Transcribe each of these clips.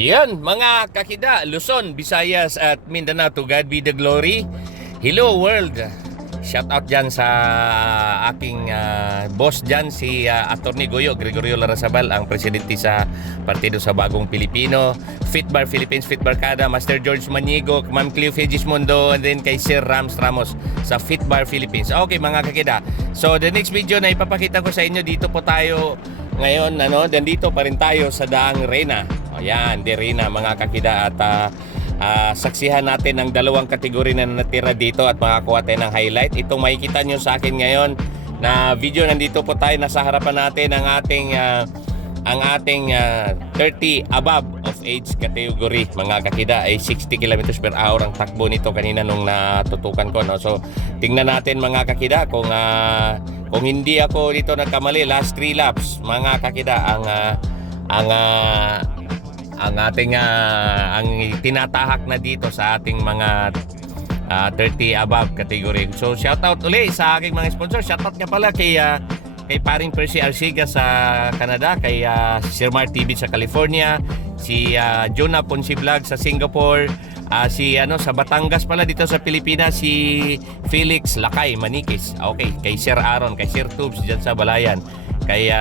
Yan, mga kakida, Luzon, Visayas at Mindanao, to God be the glory. Hello world. Shout out dyan sa aking boss dyan, si Attorney Gregorio Larrazabal, ang presidente sa Partido sa Bagong Pilipino, Fitbar Philippines, Fitbarkada, Master George Manigo, Ma'am Cleo Fegismondo, and then kay Sir Rams Ramos sa Fitbar Philippines. Okay mga kakida, so the next video na ipapakita ko sa inyo, dito po tayo ngayon, dito pa rin tayo sa Daang Reyna. Ayan, di Reyna mga kakida, at saksihan natin ang dalawang kategory na natira dito at makakuha tayo ng highlight. Itong makikita nyo sa akin ngayon na video, nandito po tayo, nasa harapan natin ang ating 30 above of age category mga kakida. Ay 60 km/h ang takbo nito kanina nung natutukan ko, no? So tingnan natin mga kakida kung hindi ako dito nagkamali, last 3 laps mga kakida, ang ating ang tinatahak na dito sa ating mga 30 above category. So shout out ulit sa aking mga sponsor. Shout out nga pala kay paring Percy Arsiga sa Canada, kay Sir Mar TV sa California, si Jonah Ponce Vlog sa Singapore, si sa Batangas pala dito sa Pilipinas, si Felix Lakay Manikis. Okay, kay Sir Aaron, kay Sir Tubes diyan sa Balayan, kay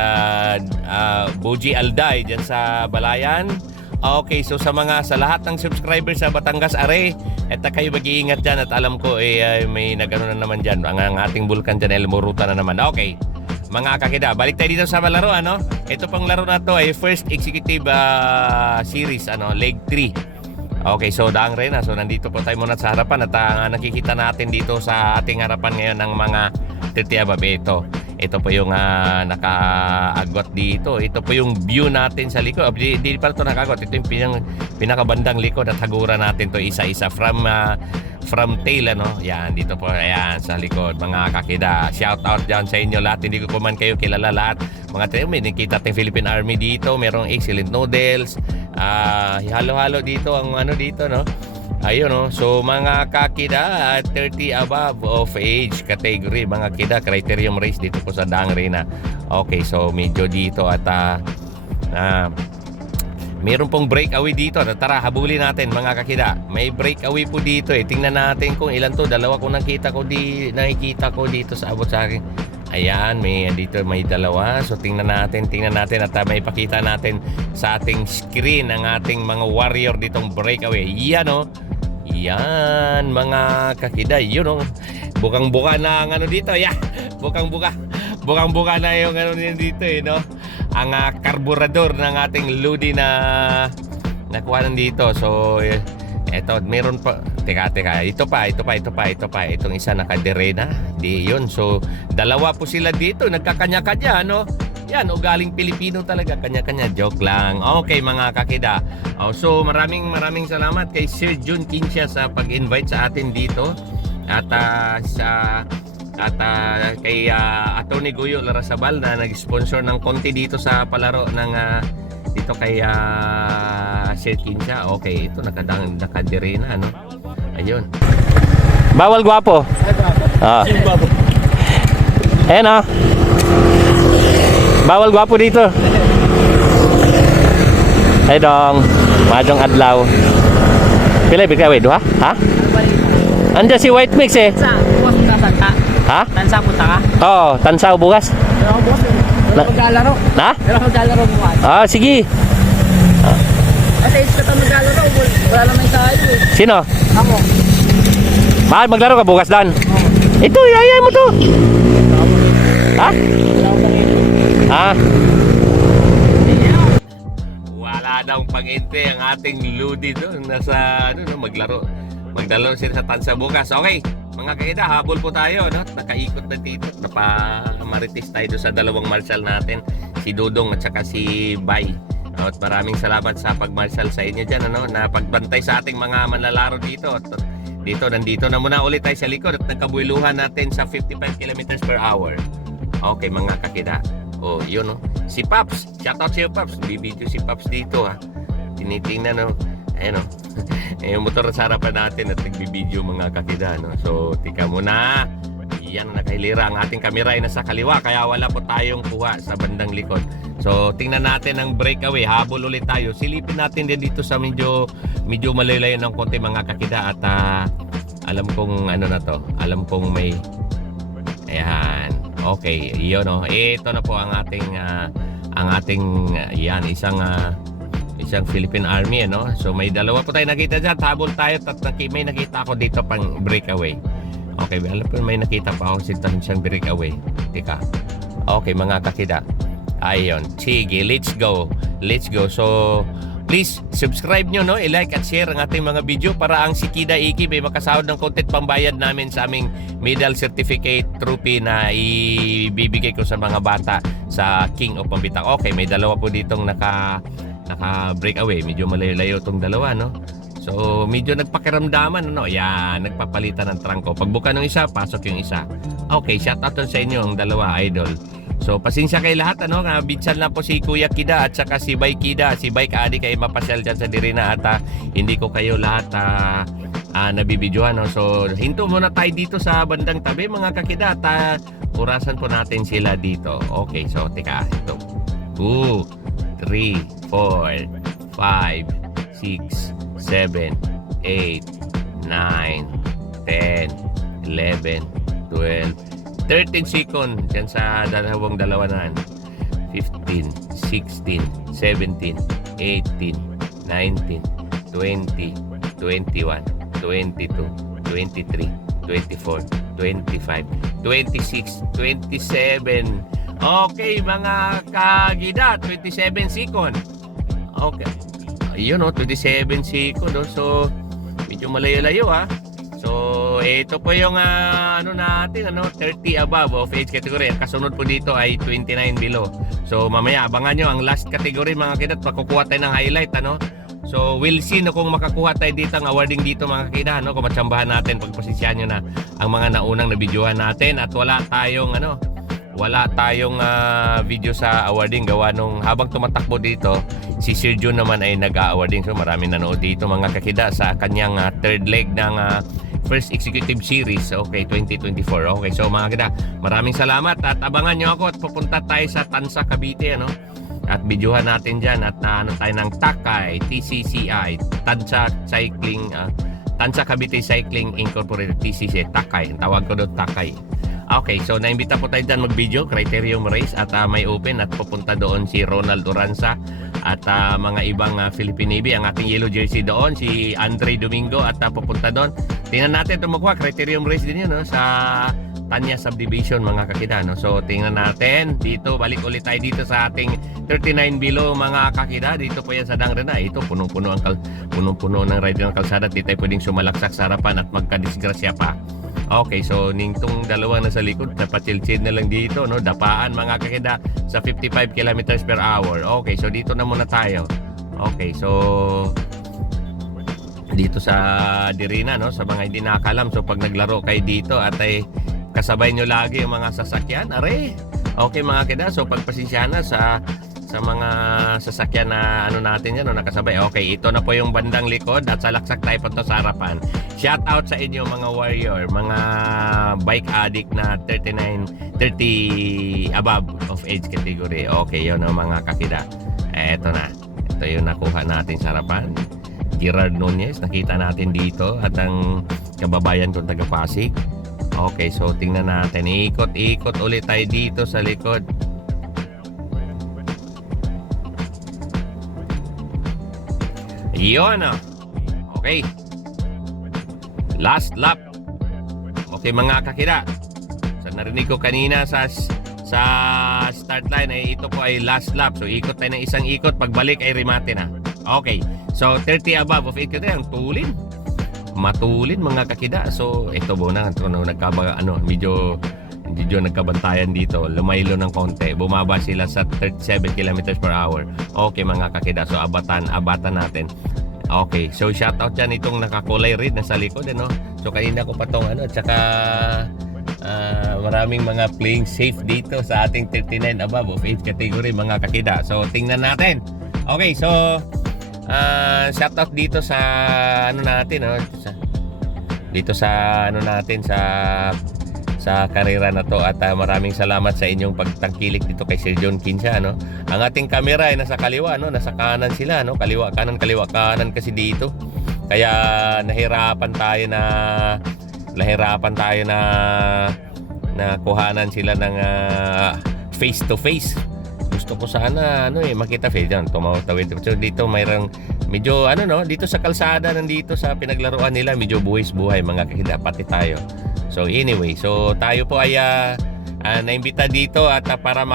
Boji Alday diyan sa Balayan. Okay, so sa lahat ng subscribers sa Batangas are, at kayo mag-iingat dyan, at alam ko may nagano na naman dyan, ang ating bulkan dyan, El Moruta na naman. Okay, mga kakida, balik tayo dito sa laro. Ito pang laro na to ay first executive series, leg 3. Okay, so Daang Reyna. So nandito po tayo muna sa harapan, at nakikita natin dito sa ating harapan ngayon ng mga 30 above. Ito po yung nakaagot dito. Ito po yung view natin sa likod. Di pa ito nakaagot. Ito yung pinakabandang likod, at haguran natin to isa-isa from tail, Yan, dito po, ayan, sa likod mga kakida. Shout out dyan sa inyo lahat. Hindi ko man kayo kilala lahat. Mga tayo, may nakita tayong Philippine Army dito. Merong excellent noodles. Halo-halo dito ang dito, Ayun, so mga kakida, 30 above of age category mga kida, criterium race dito po sa Daang Reyna. Okay, so medyo dito at meron pong breakaway dito. Tara, habulin natin mga kakida. May breakaway po dito Tingnan natin kung ilan to. Dalawa kung nakikita ko dito sa abot sa akin. Ayan, may dalawa. So tingnan natin at may ipakita natin sa ating screen ang ating mga warrior ditong breakaway. Yan, Yan mga kakida, yun, bukang-buka na ang dito. Yeah, bukang-buka na yung dito, ang karburador ng ating Ludi na nakuha nandito. So eto, meron pa, teka, ito pa, itong isa nakadirena di yun. So dalawa po sila dito, nagkakanya-kanya, Yan, ugaling Pilipino talaga, kanya-kanya, joke lang. Okay mga kakida, so maraming salamat kay Sir Jun Kinsya sa pag-invite sa atin dito, at kay Attorney Goyo Larrazabal na nag-sponsor ng konti dito sa palaro ng dito kay Sir Kinsya. Okay, ito nakadirena, Ayun. Bawal gwapo. Ayan, bawal gwapo dito. Ay dong, madong adlaw. Pila bigay duha? Ha? Anda si White Mix Sa bukas punta sa Ha? Tansa punta ka? Oo, tansaw bukas. Pero ako bukas. Pero maglalaro. Ha? Pero maglalaro bukas. Sige. Kasi isa ka maglalaro. Wala naman tayo Sino? Ako. Mahal, maglaro ka bukas dan. Ito, yaya mo to. Ha? Wala daw pag-ente ang ating Ludi doon. Nasa maglaro sila sa tansa bukas. Okay, mga kakida, habol po tayo, nakaikot na dito, napamarites tayo sa dalawang marshal natin, si Dudong at saka si Bay. At maraming salamat sa pagmarshal sa inyo dyan, na pagbantay sa ating mga manlalaro dito. At nandito na muna ulit tayo sa likod, at nagkabuiluhan natin sa 55 km/h. Okay mga kakida. Yun, si Paps, shoutout sa iyo Paps, bibidyo si Paps dito, tinitingnan, ayun, yung motor sa harapan natin at nagbibidyo mga kakida, So tika muna, yan, nakahilira ang ating kamera ay nasa kaliwa, kaya wala po tayong kuha sa bandang likod. So tingnan natin ang breakaway, habol ulit tayo. Silipin natin din dito sa medyo malayo ng konti mga kakida at alam kong ano na to. Alam kong may ayan. Okay, yun no. Ito na po ang ating yan isang Philippine Army ano. So may dalawa po tayo nakita diyan, habol tayo at may nakita ako dito pang breakaway. Okay, alam po may nakita pa ako siyang breakaway. Tika. Okay mga kakida. Ayun, sige, let's go. So, please subscribe nyo, no? I-like at share ang ating mga video para ang si Kida Iki may makasahod ng content pambayad namin sa aming medal certificate trophy na ibibigay ko sa mga bata sa King of Pambitang. Okay, may dalawa po ditong naka breakaway. Medyo malayo-layo itong dalawa, no? So, medyo nagpakiramdaman, ano? Yan, nagpapalitan ng trangko. Pagbuka ng isa, pasok yung isa. Okay, shoutout sa inyo ang dalawa, idol. So, pasensya kay lahat, ano, binsan lang po si Kuya Kida at saka si Bike Kida, si Bike Adi kayo mapasyal dyan sa Dirina at hindi ko kayo lahat nabibidyohan, no? So, hinto muna tayo dito sa bandang tabi, mga kakida, at orasan po natin sila dito. Okay, so, teka, ito. 2, 3, 4, 5, 6, 7, 8, 9, 10, 11, 12, 13 second dyan sa dalawa na 15, 16, 17, 18, 19, 20, 21, 22, 23, 24, 25, 26, 27. Okay mga kagida, 27 second. Okay. Ayun o, 27 second. So, medyo malayo-layo ha. So, ito po yung natin, 30 above of age category. Ang kasunod po dito ay 29 below. So, mamaya abangan nyo ang last category mga kidat. Pakukuha tayo ng highlight, So, we'll see kung makakuha tayo dito ang awarding dito mga kida, Kung matsambahan natin, pagpasisyan nyo na ang mga naunang nabidyohan natin at wala tayong video sa awarding gawa nung habang tumatakbo dito si Sir Jun naman ay nag-awarding. So maraming nanood dito mga kakida sa kanyang third leg ng first executive series, okay, 2024. Okay, so mga kakida, maraming salamat at abangan nyo ako at pupunta tayo sa Tansa, Cavite, at videohan natin dyan at tayo ng Takay TCCI, Tansa Cycling, Tansa Cavite Cycling Incorporated, TCCI, Takay, ang tawag ko doon Takay. Okay, so naimbita po tayo dyan mag-video, Criterium Race at may open at pupunta doon si Ronald Oranza at mga ibang Philippine Navy, ang ating yellow jersey doon, si Andre Domingo at pupunta doon. Tingnan natin ito magkuha, Criterium Race din yun, sa Tanya Subdivision mga kakida, So tingnan natin, dito, balik ulit tayo dito sa ating 39 below mga kakida. Dito po yan sa Dangrena, ito punong-puno ng rider ng kalsada, dito tayo pwedeng sumalaksak sa harapan at magkadisgrasya pa. Okay, so ningtong dalawa na sa likod, napachilchid na lang dito, dapaan mga kakida sa 55 kilometers per hour. Okay, so dito na muna tayo. Okay, so dito sa Dirina, sa mga hindi nakakalam, so pag naglaro kayo dito at ay kasabay nyo lagi yung mga sasakyan, are. Okay mga kakida, so pagpasensya na sa mga sasakyan na natin yan, nakasabay. Okay, ito na po yung bandang likod at salaksak tayo punta sa harapan. Shout out sa inyo mga warrior, mga bike addict na 30 above of age category. Okay, yun ang mga kakida. Eto na. Ito yung nakuha natin sa harapan. Gerard Nunez, nakita natin dito at ang kababayan kong taga Pasig. Okay, so tingnan natin. Ikot-ikot ulit tayo dito sa likod. Yun, Okay. Last lap. Okay mga kakida. So narinig ko kanina sa start line ay ito po ay last lap. So ikot tayo ng isang ikot, pagbalik ay remate na. Okay. So 30 above of 8 ang tulin. Matulin mga kakida. So ito po na medyo nagkabantayan dito. Lumaylo ng konti. Bumaba sila sa 37 kilometers per hour. Okay mga kakida. So abatan natin. Okay. So shoutout dyan itong nakakulay red na sa likod. So kanina ko pa tong at saka maraming mga playing safe dito sa ating 39 above of age category mga kakida. So tingnan natin. Okay. So shoutout dito sa natin. Dito sa natin sa sa karera na to. At maraming salamat sa inyong pagtangkilik dito kay Sir John Kinsya, no? Ang ating camera ay nasa kaliwa, no? Nasa kanan sila, no? Kaliwa kanan kasi dito. Kaya nahirapan tayo na kuhanan sila ng face to face. Gusto ko sana makita face diyan, tumawid. So dito mayroong medyo dito sa kalsada nandito sa pinaglaruan nila, medyo buhay mga kakida, pati tayo. So anyway, so tayo po ay naimbita dito at para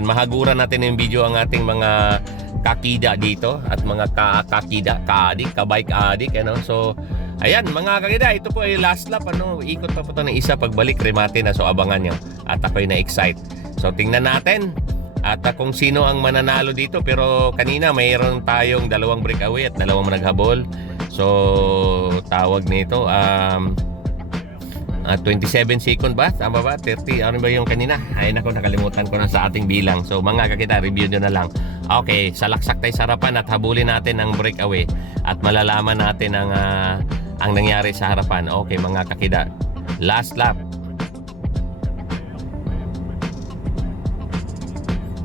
mahaguran natin yung video ang ating mga kakida dito at mga kabike adik, So ayan mga kakida, ito po ay last lap, ikot pa po ito ng isa, pagbalik remate na, so abangan nyo. At ako'y na-excite. So tingnan natin at kung sino ang mananalo dito. Pero kanina mayroon tayong 2 breakaway at 2 naghabol. So tawag nito 27 second ba? Tama ba? 30? Ano ba yung kanina? Ay nako, nakalimutan ko na sa ating bilang. So mga kakita, review nyo na lang. Okay, salaksak tayo sa harapan at habulin natin ang breakaway at malalaman natin ang nangyari sa harapan. Okay mga kakida, last lap.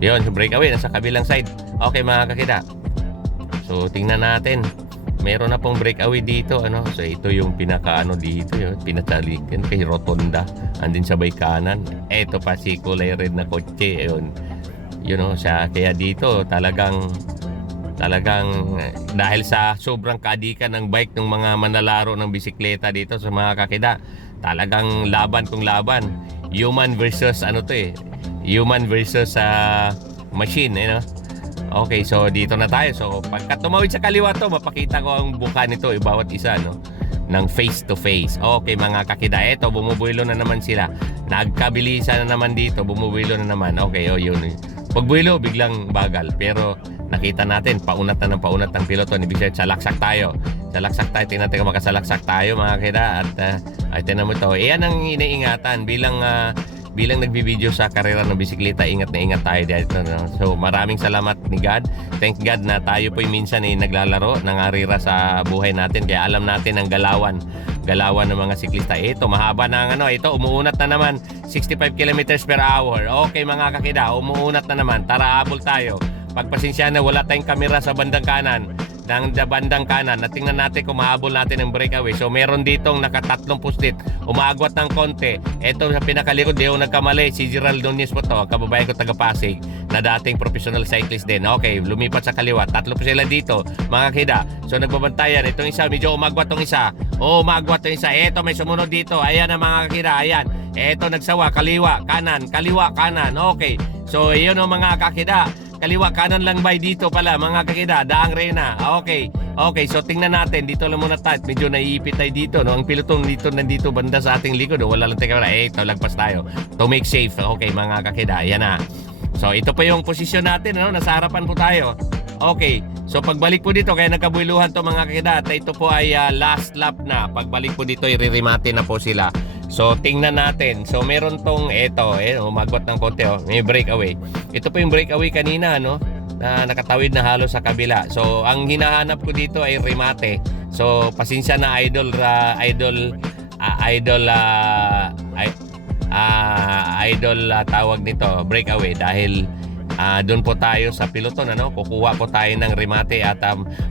Yun, breakaway nasa kabilang side. Okay mga kakida, so tingnan natin. Meron na pong breakaway dito, So ito yung pinaka dito, yun, pinatalikan kay Rotonda. Andin sabay kanan. Ito pa si kulay red na kotse, yun. Siya kaya dito talagang dahil sa sobrang kaadikan ng bike ng mga manlalaro ng bisikleta dito sa mga kakida, talagang laban kung laban. Human versus human versus machine, Okay, so dito na tayo. So pagka tumawid sa kaliwa to, mapakita ko ang buka nito, bawat isa, ng face to face. Okay mga kakida, eto bumubuelo na naman sila. Nagkabilisan na naman dito, bumubuelo na naman. Okay, yun. Pagbuelo, biglang bagal. Pero nakita natin, paunat ng piloto. Ibig sabihin, salaksak tayo. Tingnan natin kung makasalaksak tayo mga kakida. At tingnan mo ito. Iyan ang iniingatan bilang nagbibideo sa karera ng bisikleta. Ingat na ingat tayo dito. So maraming salamat ni God. Thank God na tayo po'y minsan naglalaro ng arira sa buhay natin. Kaya alam natin ang galawan ng mga siklista. Ito mahaba na ito umuunat na naman 65 kilometers per hour. Okay mga kakida, umuunat na naman. Tara, habol tayo. Pagpasensya na, wala tayong kamera sa bandang kanan. Bandang kanan, at tingnan natin kung mahabol natin ang breakaway. So meron ditong nakatatlong puslit, umaagwat ng konti. Ito sa pinakalikod, di ako nagkamali, si Gerald Nunez po to, kababayan ko taga Pasig, na dating professional cyclist din. Okay, lumipat sa kaliwa, 3 po sila dito mga kida. So nagbabantayan, itong isa medyo umagwat tong isa. Umagwat tong isa. Ito may sumunod dito, ayan ang mga kida, ayan. Ito nagsawa, kaliwa kanan. Okay, so yun ang mga kakida. Kaliwa kanan lang ba dito pala mga kakida, Daang Reyna. Okay, so tingnan natin. Dito lang muna tayo. Medyo naiipit tayo dito, Ang pilotong nandito banda sa ating likod, Wala lang tayo. Ito, lagpas tayo. To make safe. Okay mga kakida, yan na. So ito pa yung posisyon natin, Nasa harapan po tayo. Okay, so pagbalik po dito, kaya nagkabuiluhan to mga kakida. At ito po ay last lap na. Pagbalik po dito, iriremate na po sila. So tingnan natin. So meron tong umagwat ng konti, may breakaway. Ito po yung breakaway kanina, na nakatawid na halos sa kabila. So ang hinahanap ko dito ay remate. So pasensya na idol tawag nito, breakaway, dahil doon po tayo sa piloton, kukuha po tayo ng remate at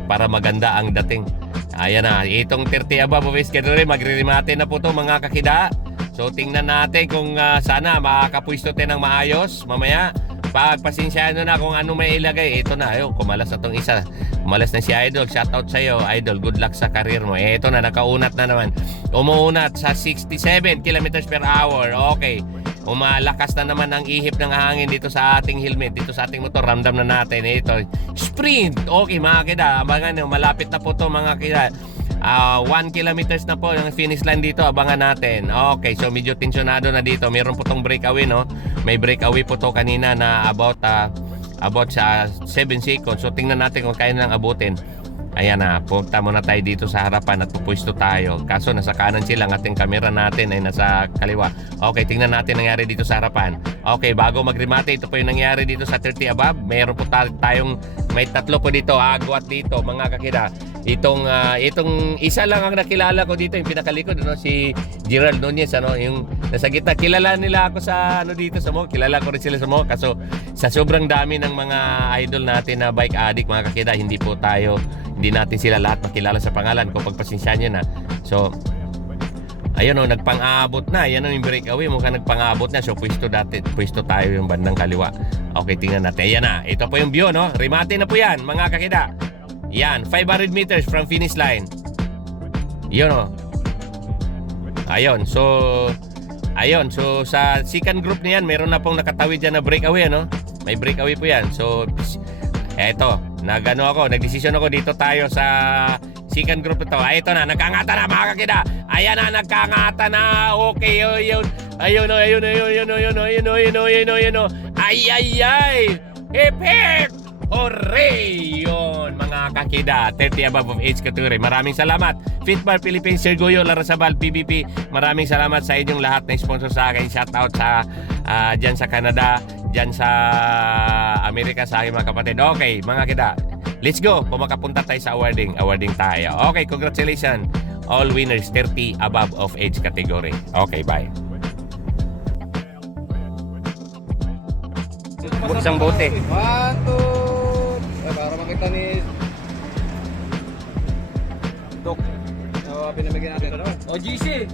para maganda ang dating. Ayan na, itong 30 above magre-remate na po to mga kakida. So tingnan natin kung sana makakapwisto tayo ng maayos mamaya. Pagpasensyahan na kung ano may ilagay. Ito na, kumalas na tong isa. Kumalas na si Idol. Shoutout sa'yo, Idol. Good luck sa career mo. Ito na, nakaunat na naman. Umuunat sa 67 kilometers per hour. Okay. Umalakas na naman ang ihip ng hangin dito sa ating helmet, dito sa ating motor. Ramdam na natin. Ito, sprint. Okay mga kida, abangan nyo. Malapit na po to mga kida. 1 kilometers na po ang finish line dito. Abangan natin. Okay, so medyo tensionado na dito. Meron po tong breakaway, May breakaway po to kanina na about sa 7 seconds. So tingnan natin kung kaya nang abutin. Ayan na, punta muna tayo dito sa harapan at pupwesto tayo. Kaso nasa kanan sila, ang ating camera natin ay nasa kaliwa. Okay, tingnan natin nangyari dito sa harapan. Okay, bago mag-remate, ito po yung nangyari dito sa 30 above. Mayroon po tayong may 3 po dito, agwat dito, mga kakida. Itong isa lang ang nakilala ko dito, yung pinakalikod, ano, si Gerald Nunez, ano, yung nasa gitna. Kilala nila ako sa ano dito sa mo, kilala ko rin sila sa mo. Kaso sa sobrang dami ng mga idol natin na bike addict, mga kakida, hindi natin sila lahat makilala sa pangalan ko. Pagpasensya nyo na. So, ayun o, nagpang-abot na. Yan o yung breakaway. Mukhang nagpang-abot na. So, pwesto tayo yung bandang kaliwa. Okay, tingnan natin. Ayan na. Ito po yung view, no? Remate na po yan, mga kakida. Yan, 500 meters from finish line. Yun o. Ayun, so sa second group niyan, meron na pong nakatawid dyan na breakaway, ano? May breakaway po yan. So, eto, nagdesisyon ako, dito tayo sa second group ito. Ay, ito na, nagkangata na, mga kakida. Ayan na, nagkangata na. Okay, ayun. Ayun. Ay. Hip, hip. Hooray! Yun, mga kakida, 30 above of age category. Maraming salamat. Fitbar Philippines, Sergoyo Larrazabal, PBP. Maraming salamat sa inyong lahat na sponsor sa akin. Shoutout sa dyan sa Canada, dyan sa Amerika, sa aking mga kapatid. Okay, mga kakida, let's go. Kung makapunta tayo sa awarding tayo. Okay, congratulations. All winners, 30 above of age category. Okay, bye. Isang bote. 1, 2. Para makita ni Dok. Pinamigyan natin. O, GC.